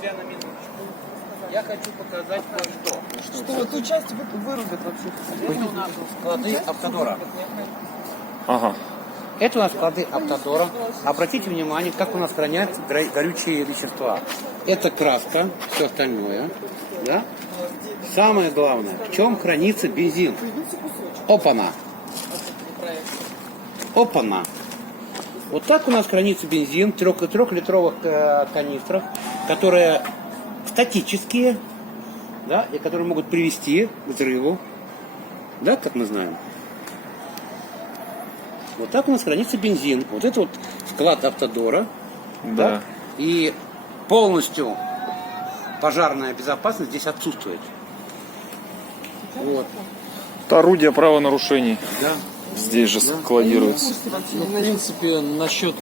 тебя на минуточку. Я хочу показать кое-что. Что эту часть вырубят вообще. Это у нас склады Автодора. Ага. Это у нас склады Автодора. Обратите внимание, как у нас хранятся горючие вещества. Это краска, все остальное. Да? Самое главное, в чем хранится бензин. Опана. Опана. Вот так у нас хранится бензин в 3-литровых канистрах, которые статические, да, и которые могут привести к взрыву, да, как мы знаем. Вот так у нас хранится бензин. Вот это вот склад Автодора. Да. Да, и полностью пожарная безопасность здесь отсутствует. Вот. Это орудие правонарушений. Да. Здесь же складируется. В принципе, насчет